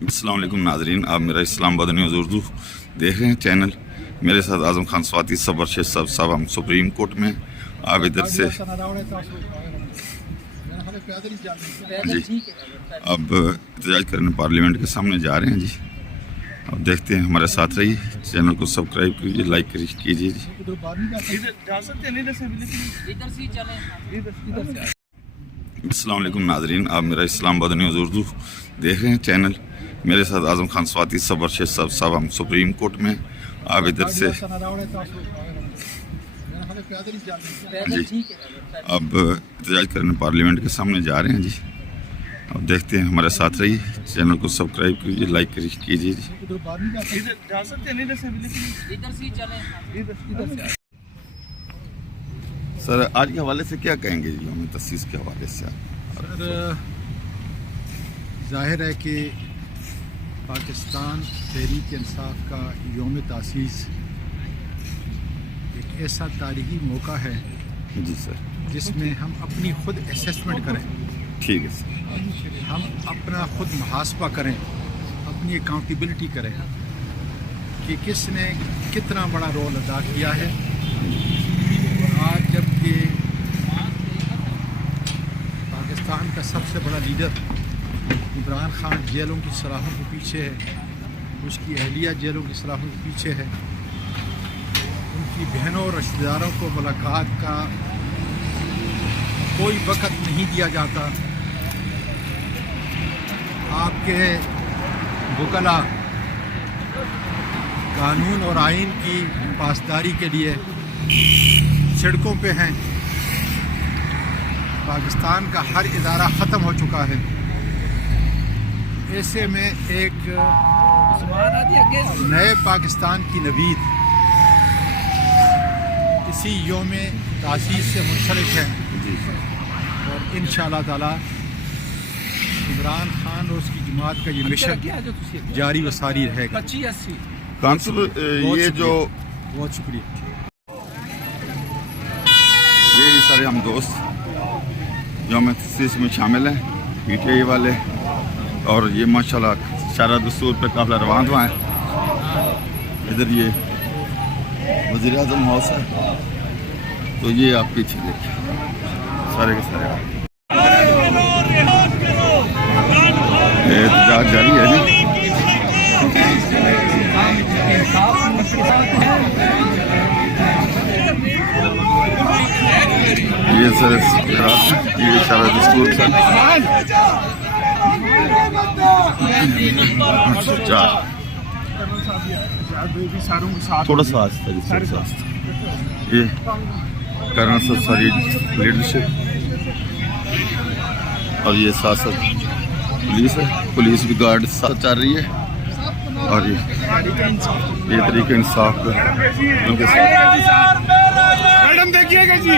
अस्सलाम वालेकुम नाजरीन, आप मेरा इस्लाम आबाद न्यूज़ उर्दू देख रहे हैं चैनल। मेरे साथ आजम खान स्वाति सबर शेख साहब हम सुप्रीम कोर्ट में। आप इधर से जी अब एहतजाज करने पार्लियामेंट के सामने जा रहे हैं जी। अब देखते हैं, हमारे साथ रहिए, चैनल को सब्सक्राइब कीजिए, लाइक कीजिए जी। अस्सलाम वालेकुम नाजरीन, आप मेरा इस्लाम आबाद न्यूज़ उर्दू देख रहे हैं चैनल। मेरे साथ आजम खान स्वाति सबर शेख साहब हम सुप्रीम कोर्ट में। आप इधर से जी अब एहतजाज करने पार्लियामेंट के सामने जा रहे हैं जी। अब देखते हैं, हमारे साथ रहिए, चैनल को सब्सक्राइब कीजिए, लाइक कीजिए जी। सर आज के हवाले से क्या कहेंगे जी, हमें तसीस के हवाले से? सर जाहिर है कि पाकिस्तान तहरीक इंसाफ का यौम तासीस एक ऐसा तारीखी मौका है जी सर, जिसमें हम अपनी खुद असेसमेंट करें, ठीक है सर, हम अपना खुद मुहासबा करें, अपनी अकाउंटेबिलिटी करें कि किसने कितना बड़ा रोल अदा किया है। आज जबकि पाकिस्तान का सबसे बड़ा लीडर इमरान खान जेलों की सलाखों के पीछे है, उसकी अहलिया जेलों की सलाखों के पीछे है, उनकी बहनों और रिश्तेदारों को मुलाकात का कोई वक़्त नहीं दिया जाता। आपके वकला कानून और आइन की पासदारी के लिए सड़कों पे हैं। पाकिस्तान का हर इदारा ख़त्म हो चुका है। ऐसे में एक नए पाकिस्तान की नवीद इसी यौम तासीस से मुंसलिक है और इंशाअल्लाह ताला इमरान खान और उसकी जमात का ये मिशन जारी व सारी रहेगा। कांसब ये जो बहुत शुक्रिया। ये सारे हम दोस्त यौम तासीस में शामिल हैं, PTI वाले, और ये माशाल्लाह शारा दस्तूर पे काफ़िला रवान हुआ है। इधर ये वज़ीर आज़म हाउस है, तो ये आप पीछे देखिए सारे के सारे एहतजाज जारी है जी। ये सर ये सारा दस्तूर सर थोड़ा सा ये करना सर सारी लीडरशिप, और ये साथ साथ पुलिस है, पुलिस भी गार्ड साथ चल रही है, और ये तरीके इंसाफ का उनके साथ। मैडम देखिएगा जी,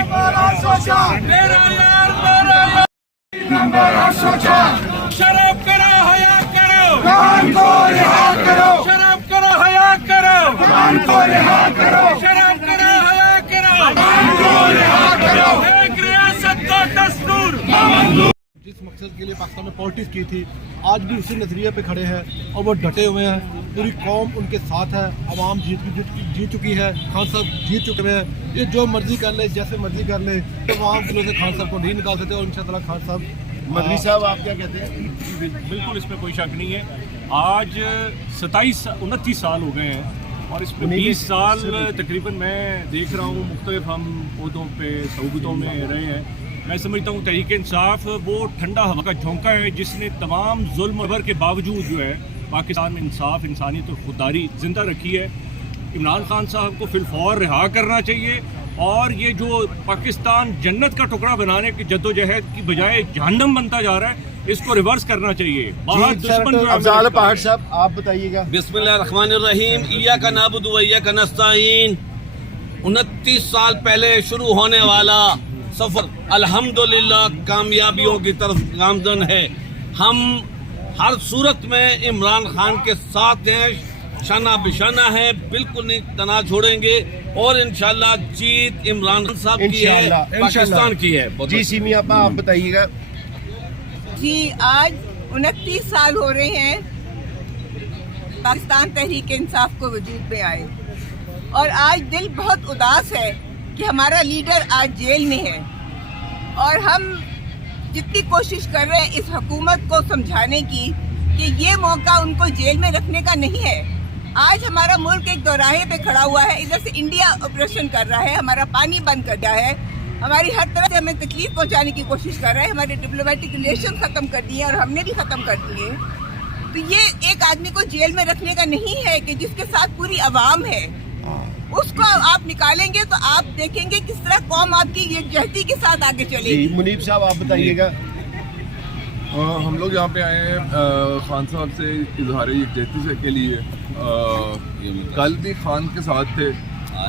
शराब करो हया करो, कान को रिहा करो, शराब करो हया करो, कान को रिहा करो, शराब करो हया करो, कान को रिहा करो, एक रियासत दो दस्तूर। जिस मकसद के लिए पाकिस्तान में पॉलिटिक्स की थी, आज भी उसी नजरिए पे खड़े हैं और वो डटे हुए हैं। पूरी कौम उनके साथ है, आवाम जीत चुकी है, खान साहब जीत चुके हैं। ये जो मर्जी कर ले, जैसे मर्जी कर ले, तो आवाम दिलों से खान साहब को नहीं निकाल सकते। और इंशाअल्लाह खान साहब मदनी साहब आप क्या कहते हैं? बिल्कुल, इसमें कोई शक नहीं है। आज 29 साल हो गए हैं और इसमें 20 साल तकरीबन मैं देख रहा हूँ, मुख्तलिफ हम पौधों पे सहूलतों में रहे हैं। मैं समझता हूँ तहरीक इंसाफ वो ठंडा हवा का झोंका है जिसने तमाम जुल्म भर के बावजूद जो है पाकिस्तान में इंसाफ, इंसानियत और खुददारी जिंदा रखी है। इमरान खान साहब को फिलफौर रिहा करना चाहिए, और ये जो पाकिस्तान जन्नत का टुकड़ा बनाने की जद्दोजहद की बजाय जहन्नम बनता जा रहा है, इसको रिवर्स करना चाहिए। बाहर दुश्मन जो अफजाल पहाड़ साहब आप बताइएगा। बिस्मिल्लाहिर्रहमानिर्रहीम, इय्याका नअबुदु व इय्याका नस्तईन। 29 साल पहले शुरू होने वाला सफर अल्हम्दुलिल्लाह कामयाबियों की तरफ गामजन है। हम हर सूरत में इमरान खान के साथ हैं, शाना बिशाना है, बिल्कुल नहीं तना छोड़ेंगे, और इंशाल्लाह जीत इमरान खान साहब की है, पाकिस्तान की है। जी सीमी आप बताइएगा। जी आज 29 साल हो रहे हैं पाकिस्तान तहरीक इंसाफ को वजूद में आए। और आज दिल बहुत उदास है कि हमारा लीडर आज जेल में है, और हम जितनी कोशिश कर रहे हैं इस हुकूमत को समझाने की कि ये मौका उनको जेल में रखने का नहीं है। आज हमारा मुल्क एक दोराहे पे खड़ा हुआ है, इधर से इंडिया ऑपरेशन कर रहा है, हमारा पानी बंद कर दिया है, हमारी हर तरह से हमें तकलीफ पहुंचाने की कोशिश कर रहा है, हमारे डिप्लोमेटिक रिलेशन खत्म कर दिए और हमने भी खत्म कर दिए। तो ये एक आदमी को जेल में रखने का नहीं है कि जिसके साथ पूरी आवाम है, उसको आप निकालेंगे तो आप देखेंगे किस तरह कौम आपकी ये जहती के साथ आगे चलेगी। मुनीब साहब आप बताइएगा। हम लोग यहाँ पे आए हैं खान साहब से इजहार यकजहती से के लिए। कल भी खान के साथ थे,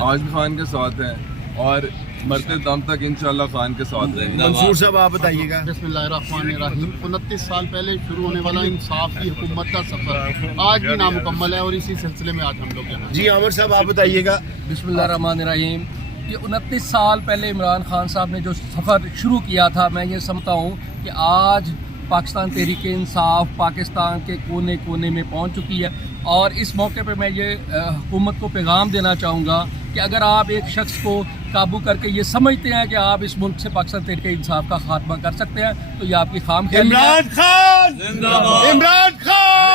आज भी खान के साथ हैं और मरते दम तक इंशाल्लाह खान के साथ रहेंगे। मंसूर साहब आप बताइएगा। बिस्मिल्लाहिर्रहमानिर्रहीम। 29 साल पहले शुरू होने वाला इंसाफ की हुकूमत का सफ़र आज भी नामुकम्मल है और इसी सिलसिले में आज हम लोग यहाँ। जी आमिर साहब आप बताइएगा। बिस्मिल्लाहिर्रहमानिर्रहीम। ये 29 साल पहले इमरान खान साहब ने जो सफ़र शुरू किया था, मैं ये समझता हूँ कि आज पाकिस्तान तहरीक इंसाफ पाकिस्तान के कोने कोने में पहुँच चुकी है। और इस मौके पर मैं ये हुकूमत को पैगाम देना चाहूँगा कि अगर आप एक शख्स को काबू करके ये समझते हैं कि आप इस मुल्क से पाकिस्तान तहरीक इंसाफ का खात्मा कर सकते हैं, तो ये आपकी खाम ख्याली है। इमरान खान जिंदाबाद। इमरान खान